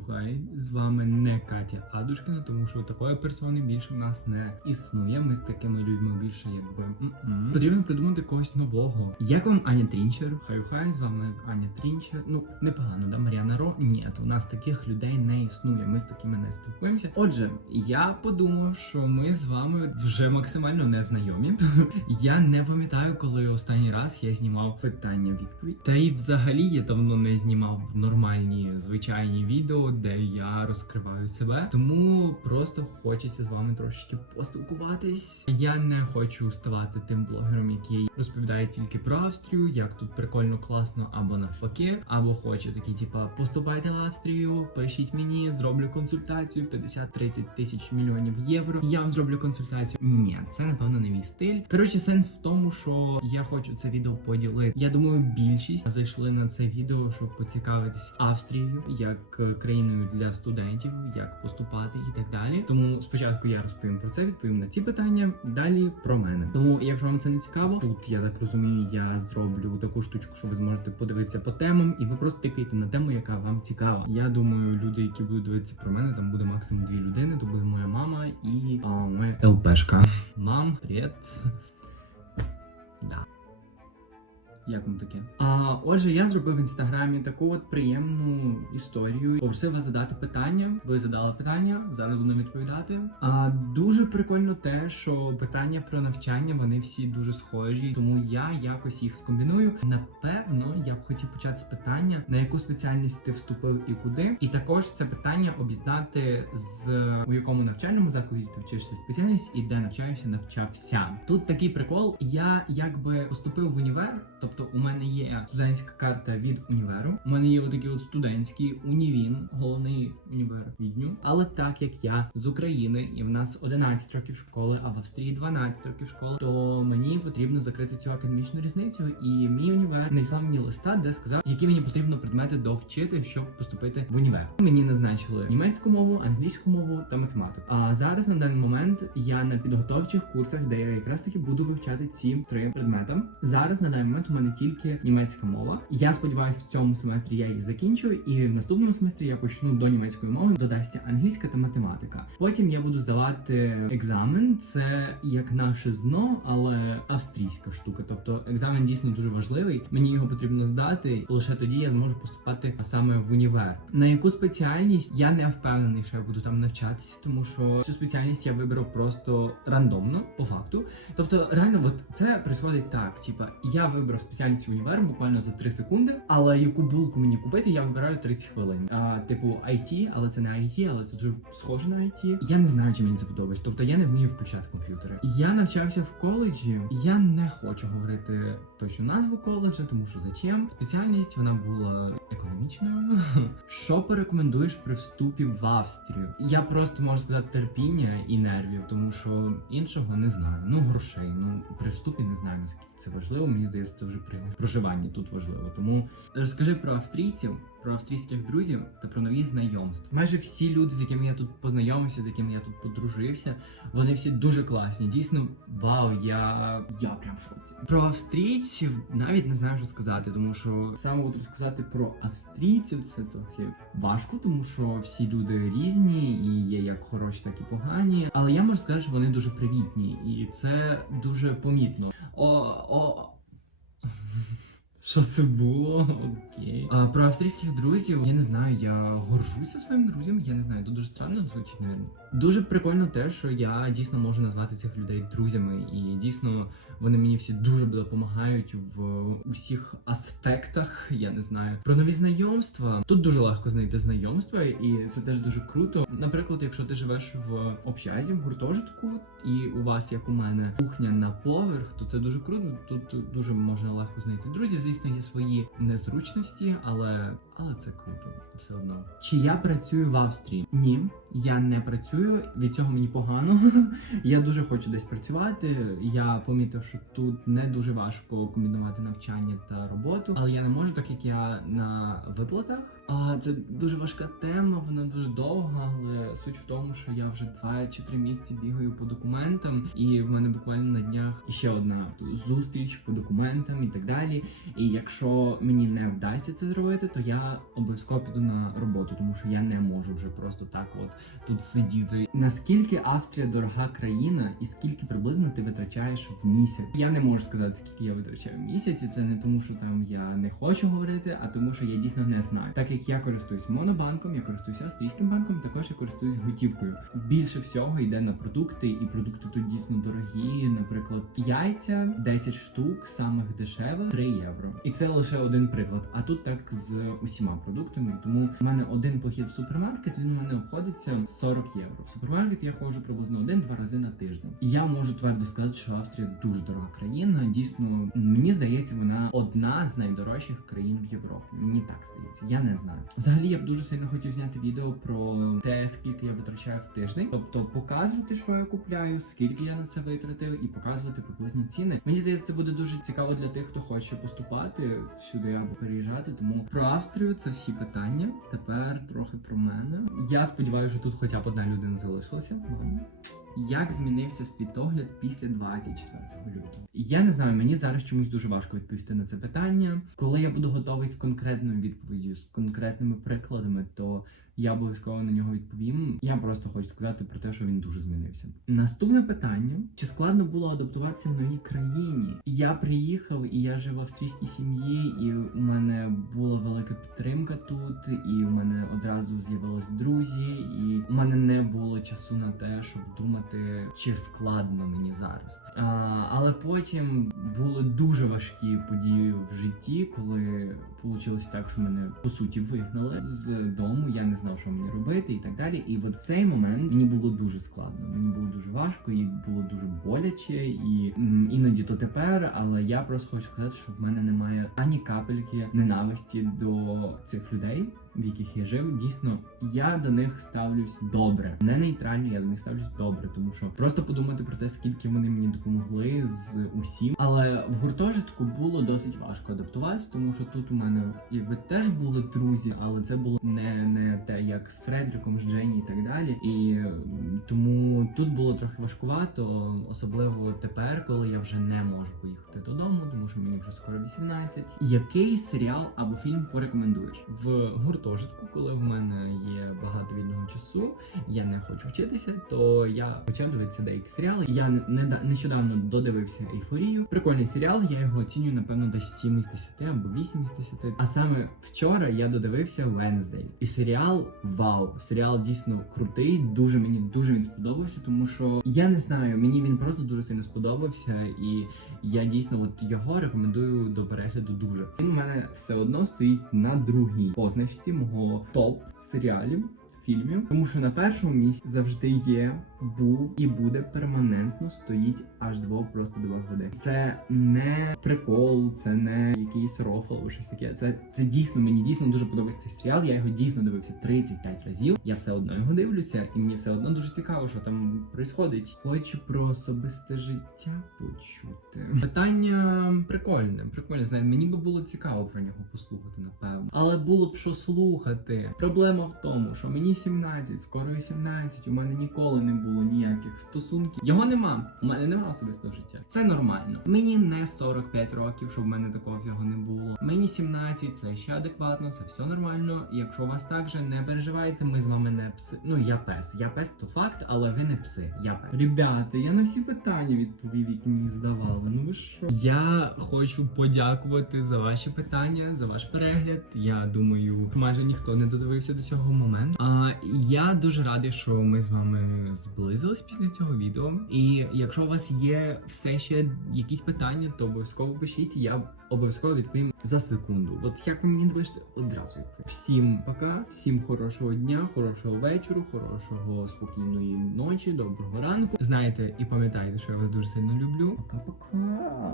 Хай-хай, з вами не Катя Адушкіна, тому що такої персони більше в нас не існує. Ми з такими людьми більше якби м-м. потрібно придумати когось нового. Як вам Аня Трінчер? Хай-хай, з вами Аня Трінчер. Ну непогано, да, Мар'яна Ро? Ні, у нас таких людей не існує. Ми з такими не спілкуємося. Отже, я подумав, що ми з вами вже максимально не знайомі. Я не пам'ятаю, коли останній раз я знімав питання відповідь. Та й взагалі я давно не знімав нормальні звичайні відео, де я розкриваю себе. Тому просто хочеться з вами трошечки поспілкуватись. Я не хочу ставати тим блогером, який розповідає тільки про Австрію, як тут прикольно, класно, або навпаки, або хоче такі, типа, поступайте в Австрію, пишіть мені, зроблю консультацію 50-30 тисяч мільйонів євро. Я вам зроблю консультацію. Ні, це напевно не мій стиль. Коротше, сенс в тому, що я хочу це відео поділити. Я думаю, більшість зайшли на це відео, щоб поцікавитись Австрією як е, країною для студентів, як поступати і так далі. Тому спочатку я розповім про це, відповім на ці питання. Далі про мене. Тому, якщо вам це не цікаво, тут я так розумію, я зроблю таку штучку, що ви зможете подивитися по темам, і ви просто тикаєте на тему, яка вам цікава. Я думаю, люди, які будуть дивитися про мене, там буде максимум дві людини. То буде моя мама і моя ЛПшка. Мам, привіт. Да. Як вам таке? А отже, я зробив в інстаграмі таку от приємну історію. Попросив вас задати питання. Ви задали питання, зараз буду відповідати. А дуже прикольно те, що питання про навчання вони всі дуже схожі, тому я якось їх скомбіную. Напевно, я б хотів почати з питання, на яку спеціальність ти вступив і куди. І також це питання об'єднати з у якому навчальному закладі ти вчишся спеціальність і де навчаєшся, навчався. Тут такий прикол. Я якби поступив в універ, тобто у мене є студентська карта від універу. У мене є отакий от студентський унівін, головний універ відню. Але так як я з України і в нас 11 років школи, а в Австрії 12 років школи, то мені потрібно закрити цю академічну різницю. І мій універ надіслав мені листа, де сказав, які мені потрібно предмети довчити, щоб поступити в універ. Мені назначили німецьку мову, англійську мову та математику. А зараз на даний момент я на підготовчих курсах, де я якраз таки буду вивчати ці три предмети. Зараз на даний момент у мене тільки німецька мова. Я сподіваюся, в цьому семестрі я її закінчу, і в наступному семестрі я почну до німецької мови додасться англійська та математика. Потім я буду здавати екзамен. Це як наше ЗНО, але австрійська штука. Тобто екзамен дійсно дуже важливий. Мені його потрібно здати. Лише тоді я зможу поступати саме в універ. На яку спеціальність я не впевнений, що я буду там навчатися, тому що цю спеціальність я виберу просто рандомно, по факту. Тобто, реально, от це происходить так: типа, я вибрав спеціальність універ буквально за 3 секунди, але яку булку мені купити, я вибираю 30 хвилин. А, типу IT, але це не IT, але це дуже схоже на IT. Я не знаю, чи мені це подобається. Тобто я не вмію включати комп'ютери. Я навчався в коледжі. Я не хочу говорити точну назву коледжа, тому що зачем? Спеціальність вона була економічною. Що порекомендуєш при вступі в Австрію? Я просто можу сказати терпіння і нервів, тому що іншого не знаю. Ну грошей. Ну при вступі не знаю наскільки це важливо. Мені здається, це вже при проживанні тут важливо. Тому розкажи про австрійців, про австрійських друзів та про нові знайомства. Майже всі люди, з якими я тут познайомився, з якими я тут подружився, вони всі дуже класні. Дійсно, вау, я, я прям в шоці. Про австрійців навіть не знаю, що сказати, тому що саме от розказати про австрійців це трохи важко, тому що всі люди різні і є як хороші, так і погані. Але я можу сказати, що вони дуже привітні, і це дуже помітно. О, о. Що це було? Окей. А про австрійських друзів я не знаю, я горжуся своїм друзям. Я не знаю, це дуже странно звучить, навірно. Дуже прикольно те, що я дійсно можу назвати цих людей друзями, і дійсно вони мені всі дуже допомагають в усіх аспектах. Я не знаю про нові знайомства. Тут дуже легко знайти знайомства, і це теж дуже круто. Наприклад, якщо ти живеш в общазі, в гуртожитку, і у вас, як у мене, кухня на поверх, то це дуже круто. Тут дуже можна легко знайти друзів. Звісно, є свої незручності, але але це круто все одно. Чи я працюю в Австрії? Ні, я не працюю. Від цього мені погано. я дуже хочу десь працювати. Я помітив, що тут не дуже важко комбінувати навчання та роботу, але я не можу, так як я на виплатах. А це дуже важка тема, вона дуже довга, але суть в тому, що я вже два чи три місяці бігаю по документам, і в мене буквально на днях ще одна зустріч по документам і так далі. І якщо мені не вдасться це зробити, то я обов'язково піду на роботу, тому що я не можу вже просто так от тут сидіти. Наскільки Австрія дорога країна, і скільки приблизно ти витрачаєш в місяць? Я не можу сказати, скільки я витрачаю в місяць, це не тому, що там я не хочу говорити, а тому, що я дійсно не знаю. Так як я користуюсь монобанком, я користуюся австрійським банком, також я користуюсь готівкою. Більше всього йде на продукти, і продукти тут дійсно дорогі. Наприклад, яйця 10 штук, самих дешевих 3 євро. І це лише один приклад. А тут так з усіма продуктами. Тому в мене один похід в супермаркет він у мене обходиться 40 євро. В супермаркет я ходжу приблизно один-два рази на тиждень. Я можу твердо сказати, що Австрія дуже дорога країна. Дійсно, мені здається, вона одна з найдорожчих країн в Європі. Мені так здається. Я не знаю. Взагалі, я б дуже сильно хотів зняти відео про те, скільки я витрачаю в тиждень, тобто показувати, що я купляю, скільки я на це витратив, і показувати приблизні ціни. Мені здається, це буде дуже цікаво для тих, хто хоче поступати сюди або переїжджати. Тому про Австрію це всі питання. Тепер трохи про мене. Я сподіваюся, що тут хоча б одна людина залишилася. Ладно. Як змінився світогляд після 24 лютого? Я не знаю, мені зараз чомусь дуже важко відповісти на це питання. Коли я буду готовий з конкретною відповіддю, з конкретними прикладами, то я обов'язково на нього відповім. Я просто хочу сказати про те, що він дуже змінився. Наступне питання: чи складно було адаптуватися в новій країні? Я приїхав і я жив в австрійській сім'ї, і у мене була велика підтримка тут, і у мене одразу з'явились друзі, і у мене не було часу на те, щоб думати, чи складно мені зараз. А, але потім були дуже важкі події в житті, коли вийшло так, що мене по суті вигнали з дому. Я не знав, що мені робити, і так далі. І в цей момент мені було дуже складно. Мені було дуже важко, і було дуже боляче, і м, іноді то тепер. Але я просто хочу сказати, що в мене немає ані капельки ненависті до цих людей. В яких я жив, дійсно, я до них ставлюсь добре, не нейтрально, я до них ставлюсь добре, тому що просто подумати про те, скільки вони мені допомогли з усім. Але в гуртожитку було досить важко адаптуватися, тому що тут у мене якби теж були друзі, але це було не, не те, як з Фредриком, з Дженні і так далі. І тому тут було трохи важкувато, особливо тепер, коли я вже не можу поїхати додому, тому що мені вже скоро 18. Який серіал або фільм порекомендуєш в гуртожитку, коли в мене є багато вільного часу, я не хочу вчитися, то я почав дивитися деякі серіали. Я не, не- нещодавно додивився ейфорію. Прикольний серіал, я його оцінюю, напевно, десь 7 із 10 або 8 із 10. А саме вчора я додивився Wednesday. І серіал вау! Серіал дійсно крутий, дуже мені дуже він сподобався, тому що я не знаю, мені він просто дуже сильно сподобався, і я дійсно от його рекомендую до перегляду дуже. Він у мене все одно стоїть на другій позначці мого топ серіалів. Фільмів, тому що на першому місці завжди є, був і буде перманентно стоїть аж два просто два годи. Це не прикол, це не якийсь рофл або щось таке. Це, це дійсно мені дійсно дуже подобається цей серіал. Я його дійсно дивився 35 разів. Я все одно його дивлюся, і мені все одно дуже цікаво, що там відбувається. Хочу про особисте життя почути. Питання прикольне, прикольне. Знаєте, мені би було цікаво про нього послухати, напевно. Але було б що слухати. Проблема в тому, що мені 17, скоро 18, у мене ніколи не було ніяких стосунків. Його нема. У мене нема особистого життя. Це нормально. Мені не 45 років, щоб в мене такого всього не було. Мені 17, це ще адекватно, це все нормально. Якщо у вас так же, не переживайте, ми з вами не пси. Ну я пес. Я пес, то факт, але ви не пси. Я пес. Ребята, я на всі питання відповів, які мені задавали. Ну ви що? Я хочу подякувати за ваші питання, за ваш перегляд. Я думаю, майже ніхто не додивився до цього моменту. А я дуже радий, що ми з вами зблизились після цього відео. І якщо у вас є все ще якісь питання, то обов'язково пишіть. Я обов'язково відповім за секунду. От як ви мені напишете, одразу відповім. Всім пока, всім хорошого дня, хорошого вечора, хорошого спокійної ночі, доброго ранку. Знаєте і пам'ятайте, що я вас дуже сильно люблю. Пока-пока.